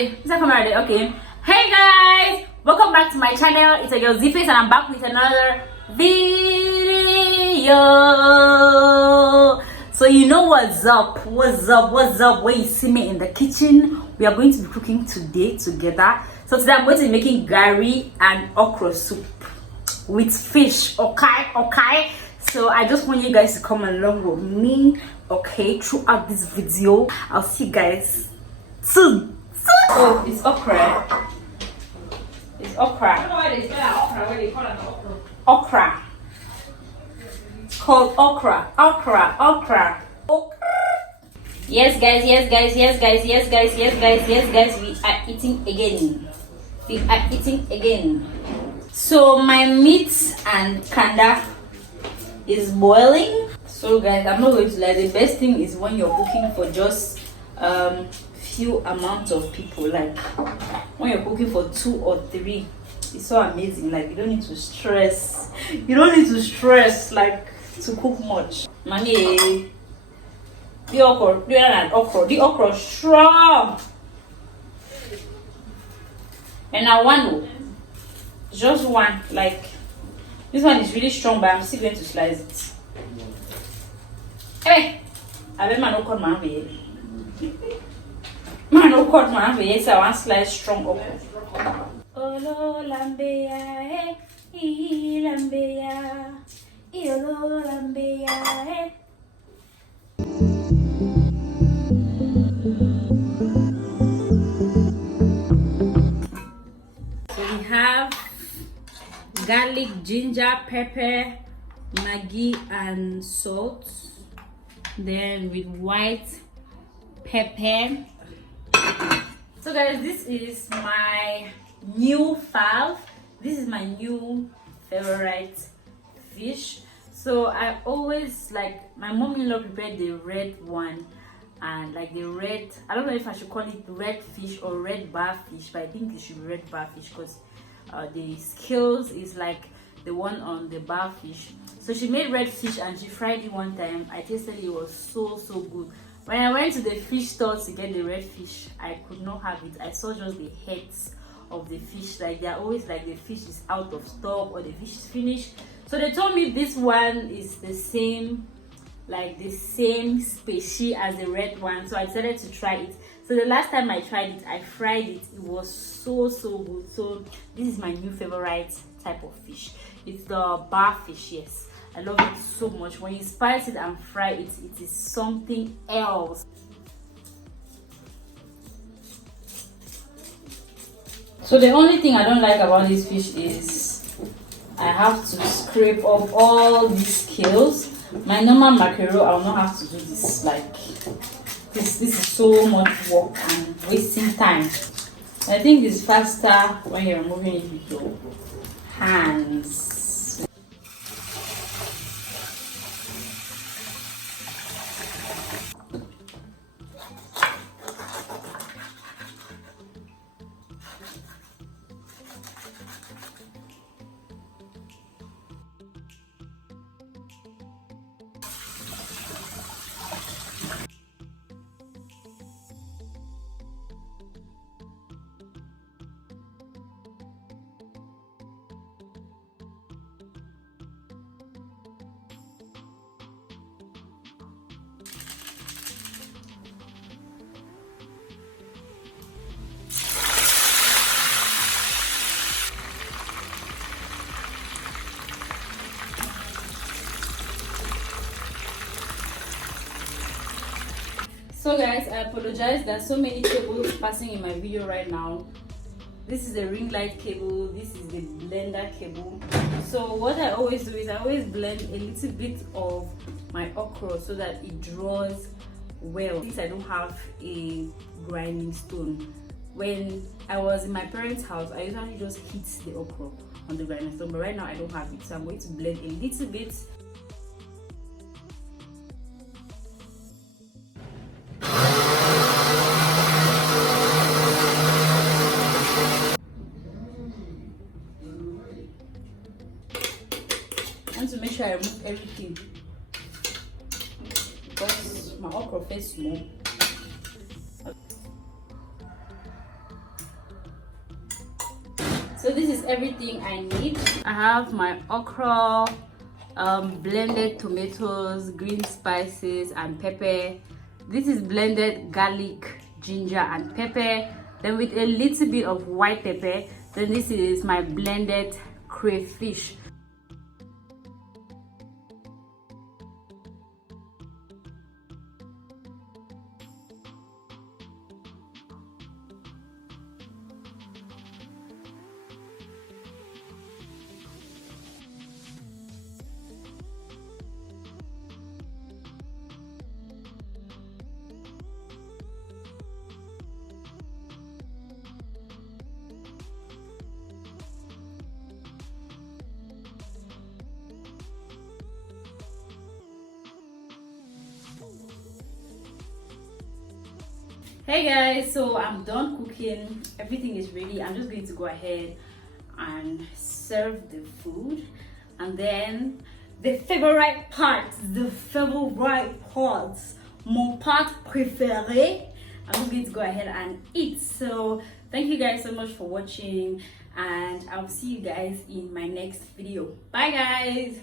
ready? Is that camera ready? Okay. Hey guys, welcome back to my channel. It's a girl Z-Face and I'm back with another video. So you know what's up, when you see me in the kitchen. We are going to be cooking today together. So today I'm going to be making gari and okra soup with fish. Okay. So I just want you guys to come along with me, okay, throughout this video. I'll see you guys soon. Oh, it's okra. It's okra. I don't know why they spell okra. Why they call it okra? Okra. It's called okra. Okra. Yes, guys. We are eating again. So my meat and kanda is boiling. So guys, I'm not going to lie. The best thing is when you're cooking for just few amount of people. Like when you're cooking for 2 or 3, it's so amazing. Like you don't need to stress. Like to cook much. Mommy, the okra strong. And I want just one. Like this one is really strong, but I'm still going to slice it. Hey, I bet man no cut my way. Man no cut my way. So I want slice strong okra. Olo lambeya, lambeya, olo lambeya. So we have garlic, ginger, pepper, maggi and salt, then with white pepper. So guys, this is my new favorite fish. So I always like, my mom-in-law prepared the red one, and like the red, I don't know if I should call it red fish or red bar fish, but I think it should be red bar fish because the scales is like the one on the bar fish. So she made red fish and she fried it one time. I tasted it, was so good. When I went to the fish store to get the red fish, I could not have it. I saw just the heads of the fish. Like they're always like the fish is out of stock or the fish is finished. So they told me this one is the same, like the same species as the red one. So I decided to try it. So the last time I tried it, I fried it. It was so good. So this is my new favorite type of fish. It's the bar fish. Yes, I love it so much. When you spice it and fry it, it is something else. So the only thing I don't like about this fish is I have to scrape off all these scales. My normal mackerel, I will not have to do this. Like this is so much work and wasting time. I think it's faster when you're moving it with your hands. So guys, I apologize, there's so many cables passing in my video right now. This is the ring light cable, this is the blender cable. So what I always do is I always blend a little bit of my okra so that it draws well. Since I don't have a grinding stone, when I was in my parents' house, I usually just hit the okra on the grinding stone, but right now I don't have it, so I'm going to blend a little bit. I want to make sure I remove everything because my okra is small. everything I need. I have my okra, blended tomatoes, green spices and pepper. This is blended garlic, ginger and pepper, then with a little bit of white pepper. Then this is my blended crayfish. Hey guys, so I'm done cooking. Everything is ready. I'm just going to go ahead and serve the food, and then the favorite part, mon part préféré, I'm just going to go ahead and eat. So thank you guys so much for watching, and I'll see you guys in my next video. Bye guys.